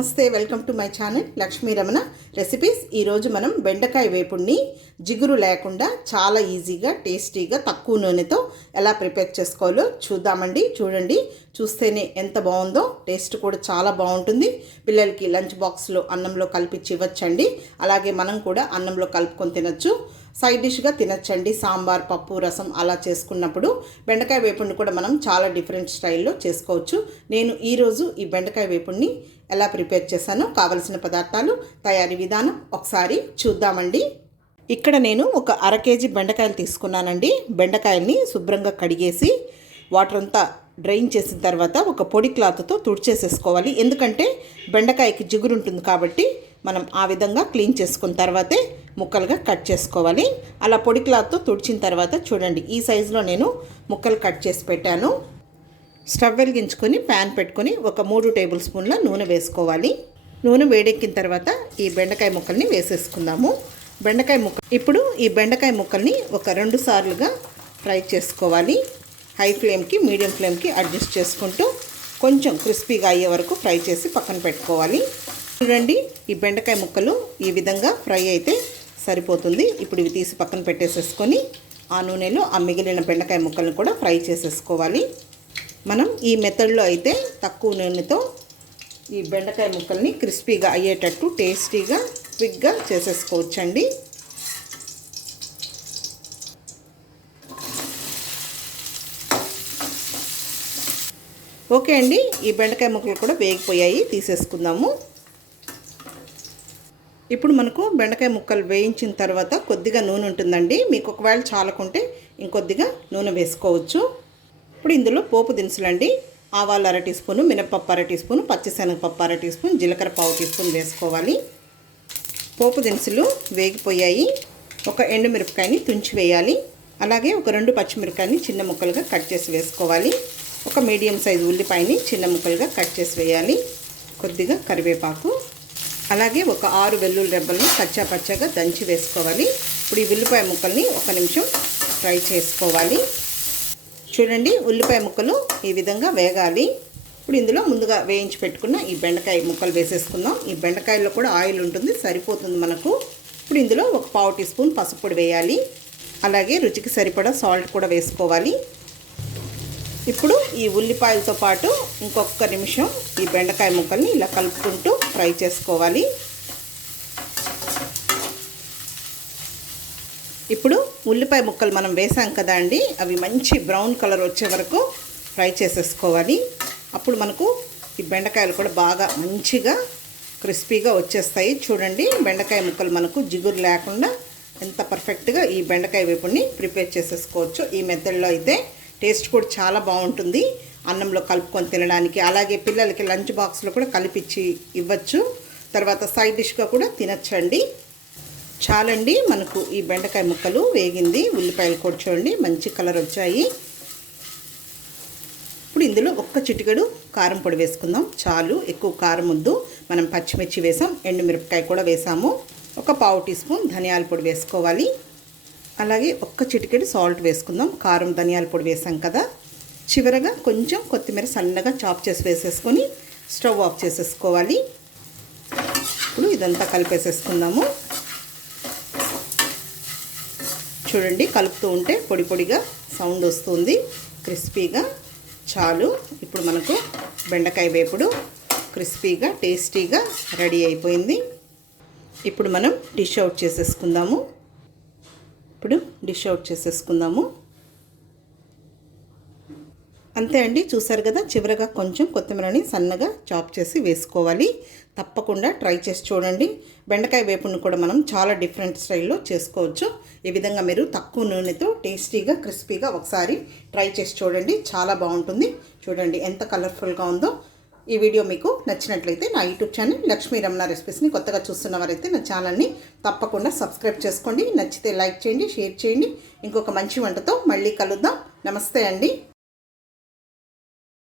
నమస్తే, welcome to my channel Lakshmi Ramana recipes. ఈరోజు మనం బెండకాయ వేపుడిని జిగురు లేకుండా చాలా ఈజీగా టేస్టీగా తక్కువ నూనెతో ఎలా ప్రిపేర్ చేసుకోవాలో చూద్దామండి. చూడండి, చూస్తేనే ఎంత బాగుందో. టేస్ట్ కూడా చాలా బాగుంటుంది. పిల్లలకి లంచ్ బాక్స్లో అన్నంలో కలిపిచ్చి ఇవ్వచ్చండి. అలాగే మనం కూడా అన్నంలో కలుపుకొని తినచ్చు. సైడ్ డిష్గా తినచ్చండి. సాంబార్, పప్పు, రసం అలా చేసుకున్నప్పుడు బెండకాయ వేపుడిని కూడా మనం చాలా డిఫరెంట్ స్టైల్లో చేసుకోవచ్చు. నేను ఈరోజు ఈ బెండకాయ వేపుడిని ఎలా ప్రిపేర్ చేశానో, కావలసిన పదార్థాలు, తయారీ విధానం ఒకసారి చూద్దామండి. ఇక్కడ నేను ఒక 1/2 కేజీ బెండకాయలు తీసుకున్నానండి. బెండకాయల్ని శుభ్రంగా కడిగేసి వాటర్ అంతా డ్రైన్ చేసిన తర్వాత ఒక పొడి క్లాత్తో తుడిచేసేసుకోవాలి. ఎందుకంటే బెండకాయకి జిగురు ఉంటుంది కాబట్టి మనం ఆ విధంగా క్లీన్ చేసుకున్న తర్వాతే ముక్కలుగా కట్ చేసుకోవాలి. అలా పొడి క్లాత్తో తుడిచిన తర్వాత చూడండి, ఈ సైజులో నేను ముక్కలు కట్ చేసి పెట్టాను. స్టవ్ వెలిగించుకొని ప్యాన్ పెట్టుకొని ఒక 3 టేబుల్ స్పూన్ల నూనె వేసుకోవాలి. నూనె వేడెక్కిన తర్వాత ఈ బెండకాయ ముక్కల్ని వేసేసుకుందాము. ఇప్పుడు ఈ బెండకాయ ముక్కల్ని ఒక 2 సార్లుగా ఫ్రై చేసుకోవాలి. హై ఫ్లేమ్కి, మీడియం ఫ్లేమ్కి అడ్జస్ట్ చేసుకుంటూ కొంచెం క్రిస్పీగా అయ్యే వరకు ఫ్రై చేసి పక్కన పెట్టుకోవాలి. చూడండి, ఈ బెండకాయ ముక్కలు ఈ విధంగా ఫ్రై అయితే సరిపోతుంది. ఇప్పుడు ఇవి తీసి పక్కన పెట్టేసేసుకొని ఆ నూనెలో ఆ మిగిలిన బెండకాయ ముక్కలను కూడా ఫ్రై చేసేసుకోవాలి. మనం ఈ మెథడ్లో అయితే తక్కువ నూనెతో ఈ బెండకాయ ముక్కల్ని క్రిస్పీగా అయ్యేటట్టు టేస్టీగా క్విక్గా చేసేసుకోవచ్చండి. ఓకే అండి, ఈ బెండకాయ ముక్కలు కూడా వేగిపోయాయి, తీసేసుకుందాము. ఇప్పుడు మనకు బెండకాయ ముక్కలు వేయించిన తర్వాత కొద్దిగా నూనె ఉంటుందండి. మీకు ఒకవేళ చాలకుంటే ఇంకొద్దిగా నూనె వేసుకోవచ్చు. ఇప్పుడు ఇందులో పోపు దినుసులండి. ఆవాలు 1/2 టీ స్పూను, మినపప్పు 1/2 టీ స్పూను, పచ్చిశనగపప్పు 1/2 టీ స్పూన్, జీలకర్ర 1/4 టీ స్పూన్ వేసుకోవాలి. పోపు దినుసులు వేగిపోయాయి. ఒక ఎండుమిరపకాయని తుంచి వేయాలి. అలాగే ఒక 2 పచ్చిమిరపకాయని చిన్న ముక్కలుగా కట్ చేసి వేసుకోవాలి. ఒక మీడియం సైజు ఉల్లిపాయని చిన్న ముక్కలుగా కట్ చేసి వేయాలి. కొద్దిగా కరివేపాకు, అలాగే ఒక 6 వెల్లుల్లి రెబ్బల్ని పచ్చాగా దంచి వేసుకోవాలి. ఇప్పుడు ఈ ఉల్లిపాయ ముక్కల్ని 1 నిమిషం ఫ్రై చేసుకోవాలి. చూడండి, ఉల్లిపాయ ముక్కలు ఈ విధంగా వేగాలి. ఇప్పుడు ఇందులో ముందుగా వేయించి పెట్టుకున్న ఈ బెండకాయ ముక్కలు వేసేసుకుందాం. ఈ బెండకాయలో కూడా ఆయిల్ ఉంటుంది, సరిపోతుంది మనకు. ఇప్పుడు ఇందులో ఒక 1/4 టీ స్పూన్ పసుపు పొడి వేయాలి. అలాగే రుచికి సరిపడా సాల్ట్ కూడా వేసుకోవాలి. ఇప్పుడు ఈ ఉల్లిపాయలతో పాటు ఇంకొక నిమిషం ఈ బెండకాయ ముక్కల్ని ఇలా కలుపుకుంటూ ఫ్రై చేసుకోవాలి. ఇప్పుడు ఉల్లిపాయ ముక్కలు మనం వేసాం కదా అండి, అవి మంచి బ్రౌన్ కలర్ వచ్చే వరకు ఫ్రై చేసేసుకోవాలి. అప్పుడు మనకు ఈ బెండకాయలు కూడా బాగా మంచిగా క్రిస్పీగా వచ్చేస్తాయి. చూడండి, బెండకాయ ముక్కలు మనకు జిగురు లేకుండా ఎంత పర్ఫెక్ట్గా ఈ బెండకాయ వేపుడిని ప్రిపేర్ చేసేసుకోవచ్చు. ఈ మెథడ్లో అయితే టేస్ట్ కూడా చాలా బాగుంటుంది. అన్నంలో కలుపుకొని తినడానికి, అలాగే పిల్లలకి లంచ్ బాక్స్లో కూడా కలిపిచ్చి ఇవ్వచ్చు. తర్వాత సైడ్ డిష్గా కూడా తినచ్చండి. చాలండి, మనకు ఈ బెండకాయ ముక్కలు వేగింది. ఉల్లిపాయలు కూడా చూడండి మంచి కలర్ వచ్చాయి. ఇప్పుడు ఇందులో 1 చిటికెడు కారం పొడి వేసుకుందాం. చాలు, ఎక్కువ కారం వద్దు. మనం పచ్చిమిర్చి వేసాం, ఎండుమిరపకాయ కూడా వేసాము. ఒక 1/4 టీ స్పూన్ ధనియాల పొడి వేసుకోవాలి. అలాగే 1 చిటికెడు సాల్ట్ వేసుకుందాం. కారం, ధనియాల పొడి వేసాం కదా. చివరగా కొంచెం కొత్తిమీర సన్నగా చాప్ చేసి వేసేసుకొని స్టవ్ ఆఫ్ చేసేసుకోవాలి. ఇప్పుడు ఇదంతా కలిపేసేసుకుందాము. చూడండి, కలుపుతూ ఉంటే పొడి పొడిగా సౌండ్ వస్తుంది, క్రిస్పీగా. చాలు, ఇప్పుడు మనకు బెండకాయ వేపుడు క్రిస్పీగా టేస్టీగా రెడీ అయిపోయింది. ఇప్పుడు మనం డిష్ అవుట్ చేసేసుకుందాము. అంతే అండి, చూసారు కదా. చివరగా కొంచెం కొత్తిమీరని సన్నగా చాప్ చేసి వేసుకోవాలి. తప్పకుండా ట్రై చేసి చూడండి. బెండకాయ వేపుడిని కూడా మనం చాలా డిఫరెంట్ స్టైల్లో చేసుకోవచ్చు. ఈ విధంగా మీరు తక్కువ నూనెతో టేస్టీగా క్రిస్పీగా ఒకసారి ట్రై చేసి చూడండి, చాలా బాగుంటుంది. చూడండి ఎంత కలర్ఫుల్గా ఉందో. ఈ వీడియో మీకు నచ్చినట్లయితే నా యూట్యూబ్ ఛానల్ లక్ష్మీ రమణ రెసిపీస్ని కొత్తగా చూస్తున్నవారైతే నా ఛానల్ని తప్పకుండా సబ్స్క్రైబ్ చేసుకోండి. నచ్చితే లైక్ చేయండి, షేర్ చేయండి. ఇంకొక మంచి వంటతో మళ్ళీ కలుద్దాం. నమస్తే అండి.